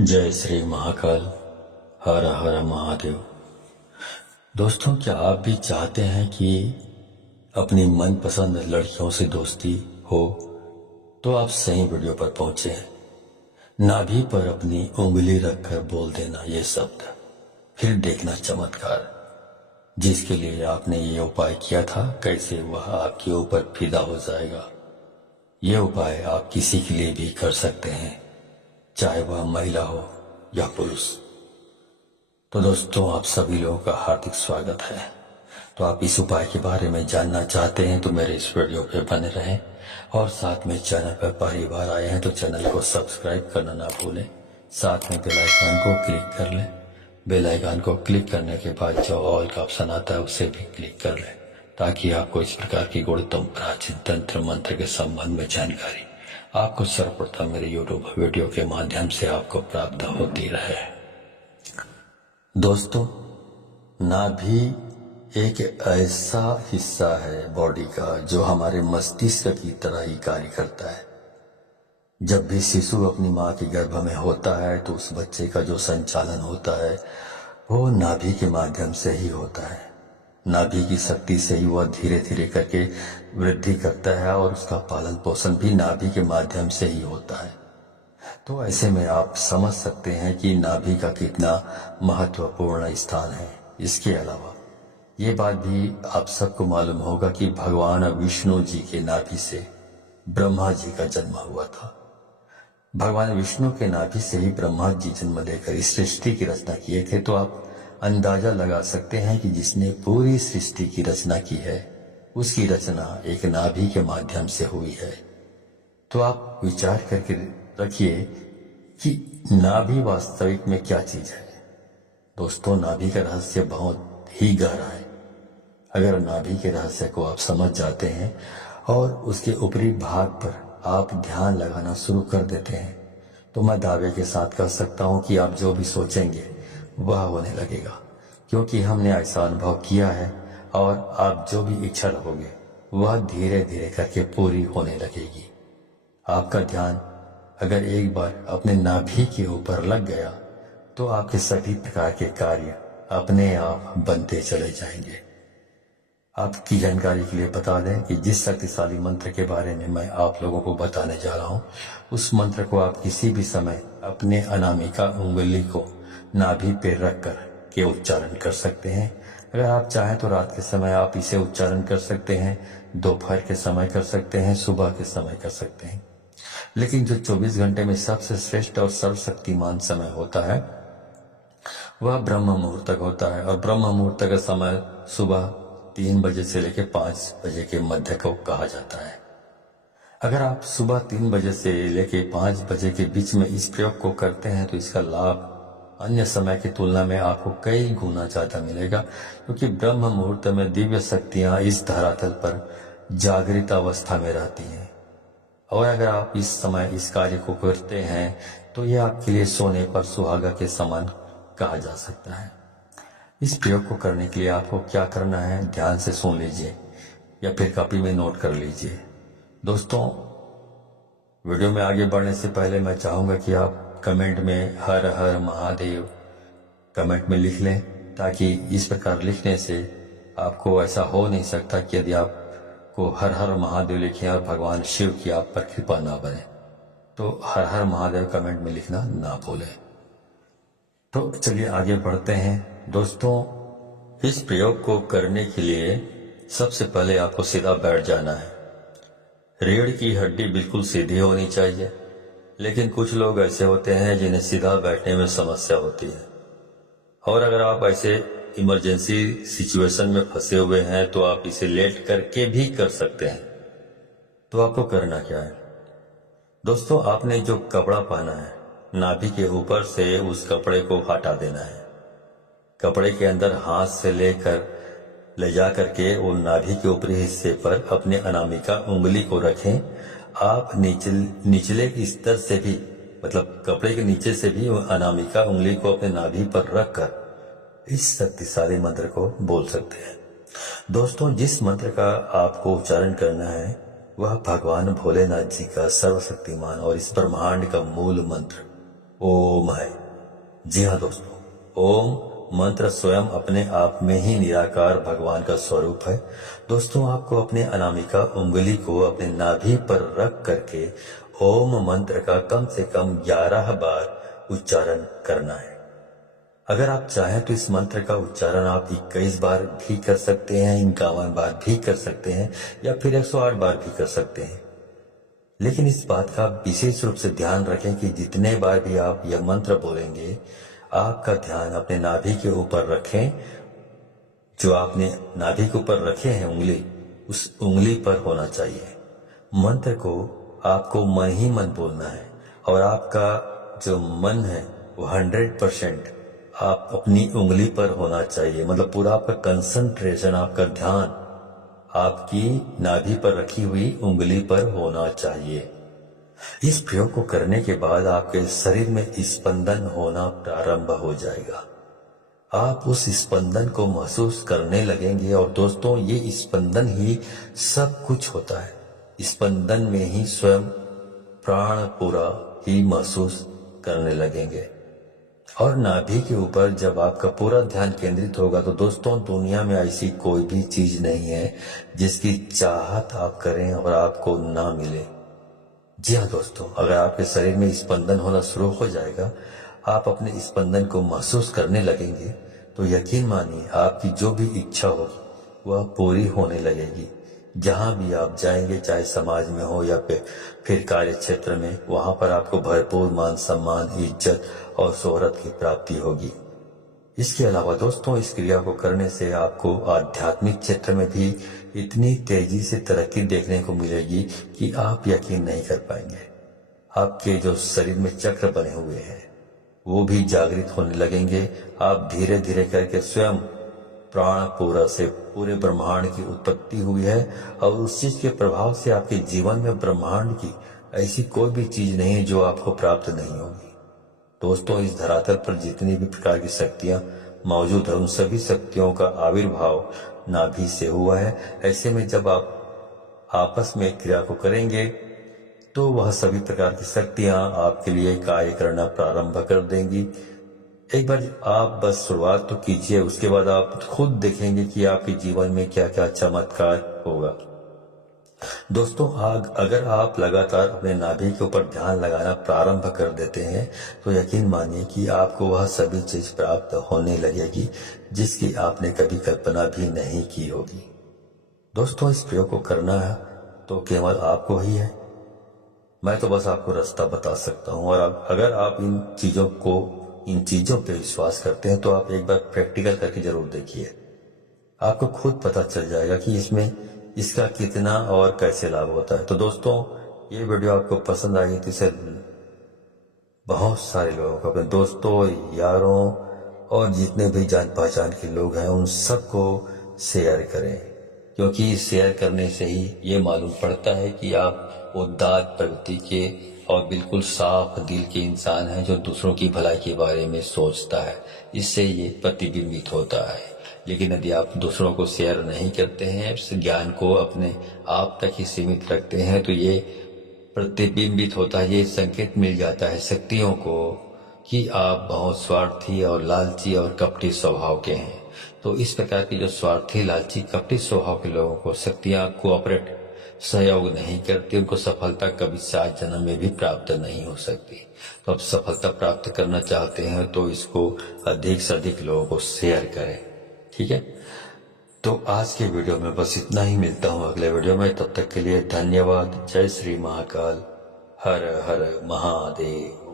जय श्री महाकाल। हर हर महादेव। दोस्तों, क्या आप भी चाहते हैं कि अपनी मनपसंद लड़कियों से दोस्ती हो? तो आप सही वीडियो पर पहुंचे हैं। नाभि पर अपनी उंगली रखकर बोल देना ये शब्द, फिर देखना चमत्कार। जिसके लिए आपने ये उपाय किया था, कैसे वह आपके ऊपर फिदा हो जाएगा। ये उपाय आप किसी के लिए भी कर सकते हैं, चाहे वह महिला हो या पुरुष। तो दोस्तों, आप सभी लोगों का हार्दिक स्वागत है। तो आप इस उपाय के बारे में जानना चाहते हैं तो मेरे इस वीडियो पे बने रहें, और साथ में चैनल पर पहली बार आए हैं तो चैनल को सब्सक्राइब करना ना भूलें। साथ में बेल आइकन को क्लिक कर लें। बेल आइकन को क्लिक करने के बाद जो ऑल का ऑप्शन आता है उसे भी क्लिक कर लें, ताकि आपको इस प्रकार की गुणतम प्राचीन तंत्र मंत्र के संबंध में जानकारी आपको सर्वप्रथम मेरे यूट्यूब वीडियो के माध्यम से आपको प्राप्त होती रहे। दोस्तों, नाभि एक ऐसा हिस्सा है बॉडी का जो हमारे मस्तिष्क की तरह ही कार्य करता है। जब भी शिशु अपनी माँ के गर्भ में होता है तो उस बच्चे का जो संचालन होता है वो नाभि के माध्यम से ही होता है। नाभि की शक्ति से ही वह धीरे धीरे करके वृद्धि करता है, और उसका पालन पोषण भी नाभि के माध्यम से ही होता है। तो ऐसे में आप समझ सकते हैं कि नाभि का कितना महत्वपूर्ण स्थान है। इसके अलावा ये बात भी आप सबको मालूम होगा कि भगवान विष्णु जी के नाभि से ब्रह्मा जी का जन्म हुआ था। भगवान विष्णु के नाभि से ही ब्रह्मा जी जन्म लेकर इस सृष्टि की रचना किए थे। तो आप अंदाजा लगा सकते हैं कि जिसने पूरी सृष्टि की रचना की है उसकी रचना एक नाभि के माध्यम से हुई है। तो आप विचार करके रखिए कि नाभि वास्तविक में क्या चीज है। दोस्तों, नाभि का रहस्य बहुत ही गहरा है। अगर नाभि के रहस्य को आप समझ जाते हैं और उसके ऊपरी भाग पर आप ध्यान लगाना शुरू कर देते हैं तो मैं दावे के साथ कह सकता हूं कि आप जो भी सोचेंगे वह होने लगेगा, क्योंकि हमने ऐसा अनुभव किया है। और आप जो भी इच्छा रखोगे वह धीरे धीरे करके पूरी होने लगेगी। आपका ध्यान अगर एक बार अपने नाभि के ऊपर लग गया तो आपके सभी प्रकार के कार्य अपने आप बनते चले जाएंगे। आपकी जानकारी के लिए बता दें कि जिस शक्तिशाली मंत्र के बारे में मैं आप लोगों को बताने जा रहा हूं, उस मंत्र को आप किसी भी समय अपने अनामिका उंगली को नाभि पे रखकर के उच्चारण कर सकते हैं। अगर आप चाहें तो रात के समय आप इसे उच्चारण कर सकते हैं, दोपहर के समय कर सकते हैं, सुबह के समय कर सकते हैं। लेकिन जो 24 घंटे में सबसे श्रेष्ठ और सर्वशक्तिमान समय होता है वह ब्रह्म मुहूर्त तक होता है। और ब्रह्म मुहूर्त का समय सुबह 3 बजे से लेकर 5 बजे के मध्य को कहा जाता है। अगर आप सुबह 3 बजे से लेकर 5 बजे के बीच में इस प्रयोग को करते हैं तो इसका लाभ अन्य समय की तुलना में आपको कई गुना ज्यादा मिलेगा, क्योंकि ब्रह्म मुहूर्त में दिव्य शक्तियां इस धरातल पर जागृत अवस्था में रहती हैं। और अगर आप इस समय इस कार्य को करते हैं तो यह आपके लिए सोने पर सुहागा के समान कहा जा सकता है। इस प्रयोग को करने के लिए आपको क्या करना है, ध्यान से सुन लीजिए या फिर कॉपी में नोट कर लीजिए। दोस्तों, वीडियो में आगे बढ़ने से पहले मैं चाहूंगा कि आप कमेंट में हर हर महादेव कमेंट में लिख लें, ताकि इस प्रकार लिखने से आपको ऐसा हो नहीं सकता कि यदि आपको हर हर महादेव लिखें और भगवान शिव की आप पर कृपा ना बने। तो हर हर महादेव कमेंट में लिखना ना भूलें। तो चलिए आगे बढ़ते हैं। दोस्तों, इस प्रयोग को करने के लिए सबसे पहले आपको सीधा बैठ जाना है। रीढ़ की हड्डी बिल्कुल सीधी होनी चाहिए, लेकिन कुछ लोग ऐसे होते हैं जिन्हें सीधा बैठने में समस्या होती है। और अगर आप ऐसे इमरजेंसी सिचुएशन में फंसे हुए हैं तो आप इसे लेट करके भी कर सकते हैं। तो आपको करना क्या है? दोस्तों, आपने जो कपड़ा पहना है नाभि के ऊपर से उस कपड़े को हटा देना है। कपड़े के अंदर हाथ से ले जा करके वो नाभि के ऊपरी हिस्से पर अपने अनामिका उंगली को रखें। आप निचले स्तर से भी, मतलब कपड़े के नीचे से भी अनामिका उंगली को अपने नाभि पर रखकर इस शक्तिशाली मंत्र को बोल सकते हैं। दोस्तों, जिस मंत्र का आपको उच्चारण करना है वह भगवान भोलेनाथ जी का सर्वशक्तिमान और इस ब्रह्मांड का मूल मंत्र ओम है। जी हाँ दोस्तों, ओम मंत्र स्वयं अपने आप में ही निराकार भगवान का स्वरूप है। दोस्तों, आपको अपने अनामिका उंगली को अपने नाभि पर रख करके ओम मंत्र का कम से कम 11 बार उच्चारण करना है। अगर आप चाहें तो इस मंत्र का उच्चारण आप 21 बार भी कर सकते हैं, 51 बार भी कर सकते हैं, या फिर 108 बार भी कर सकते हैं। लेकिन इस बात का विशेष रूप से ध्यान रखें कि जितने बार भी आप यह मंत्र बोलेंगे, आपका ध्यान अपने नाभि के ऊपर रखें। जो आपने नाभि के ऊपर रखे हैं उंगली, उस उंगली पर होना चाहिए। मंत्र को आपको मन ही मन बोलना है और आपका जो मन है वो 100% आप अपनी उंगली पर होना चाहिए। मतलब पूरा आपका कंसंट्रेशन, आपका ध्यान आपकी नाभि पर रखी हुई उंगली पर होना चाहिए। इस प्रयोग को करने के बाद आपके शरीर में स्पंदन होना प्रारंभ हो जाएगा। आप उस स्पंदन को महसूस करने लगेंगे और दोस्तों, ये स्पंदन ही सब कुछ होता है। स्पंदन में ही स्वयं प्राण पूरा ही महसूस करने लगेंगे। और नाभि के ऊपर जब आपका पूरा ध्यान केंद्रित होगा तो दोस्तों, दुनिया में ऐसी कोई भी चीज नहीं है जिसकी चाहत आप करें और आपको ना मिले। जी हाँ दोस्तों, अगर आपके शरीर में स्पंदन होना शुरू हो जाएगा, आप अपने स्पंदन को महसूस करने लगेंगे, तो यकीन मानिए आपकी जो भी इच्छा हो वह पूरी होने लगेगी। जहां भी आप जाएंगे, चाहे समाज में हो या फिर कार्य क्षेत्र में, वहां पर आपको भरपूर मान सम्मान, इज्जत और शोहरत की प्राप्ति होगी। इसके अलावा दोस्तों, इस क्रिया को करने से आपको आध्यात्मिक क्षेत्र में भी इतनी तेजी से तरक्की देखने को मिलेगी कि आप यकीन नहीं कर पाएंगे। आपके जो शरीर में चक्र बने हुए हैं वो भी जागृत होने लगेंगे। आप धीरे धीरे करके स्वयं प्राण पूरा से पूरे ब्रह्मांड की उत्पत्ति हुई है और उस चीज के प्रभाव से आपके जीवन में ब्रह्मांड की ऐसी कोई भी चीज नहीं है जो आपको प्राप्त नहीं होगी। दोस्तों, इस धरातल पर जितनी भी प्रकार की शक्तियां मौजूद है, उन सभी शक्तियों का आविर्भाव नाभि से हुआ है। ऐसे में जब आप आपस में क्रिया को करेंगे तो वह सभी प्रकार की शक्तियां आपके लिए कार्य करना प्रारंभ कर देंगी। एक बार आप बस शुरुआत तो कीजिए, उसके बाद आप खुद देखेंगे कि आपके जीवन में क्या क्या चमत्कार होगा। दोस्तों, अगर आप लगातार अपने नाभि के ऊपर ध्यान लगाना प्रारंभ कर देते हैं तो यकीन मानिए कि आपको वह सभी चीज प्राप्त होने लगेगी जिसकी आपने कभी कल्पना भी नहीं की होगी। दोस्तों, इस प्रयोग को करना है तो केवल आपको ही है। मैं तो बस आपको रास्ता बता सकता हूँ, और अगर आप इन चीजों पे विश्वास करते हैं तो आप एक बार प्रैक्टिकल करके जरूर देखिए। आपको खुद पता चल जाएगा कि इसका कितना और कैसे लाभ होता है। तो दोस्तों, ये वीडियो आपको पसंद आई तो इसे बहुत सारे लोगों को, अपने दोस्तों, यारों और जितने भी जान पहचान के लोग हैं उन सबको शेयर करें, क्योंकि शेयर करने से ही ये मालूम पड़ता है कि आप उदार प्रवृत्ति के और बिल्कुल साफ दिल के इंसान हैं जो दूसरों की भलाई के बारे में सोचता है। इससे ये प्रतिबिंबित होता है। लेकिन यदि आप दूसरों को शेयर नहीं करते हैं, इस ज्ञान को अपने आप तक ही सीमित रखते हैं, तो ये प्रतिबिंबित होता है, ये संकेत मिल जाता है शक्तियों को कि आप बहुत स्वार्थी और लालची और कपटी स्वभाव के हैं। तो इस प्रकार के जो स्वार्थी, लालची, कपटी स्वभाव के लोगों को शक्तियां कोऑपरेट सहयोग नहीं करती, उनको सफलता कभी 7 जन्म में भी प्राप्त नहीं हो सकती। तो अब सफलता प्राप्त करना चाहते हैं तो इसको अधिक से अधिक लोगों को शेयर करें, ठीक है। तो आज के वीडियो में बस इतना ही। मिलता हूँ अगले वीडियो में, तब तक के लिए धन्यवाद। जय श्री महाकाल, हर हर महादेव।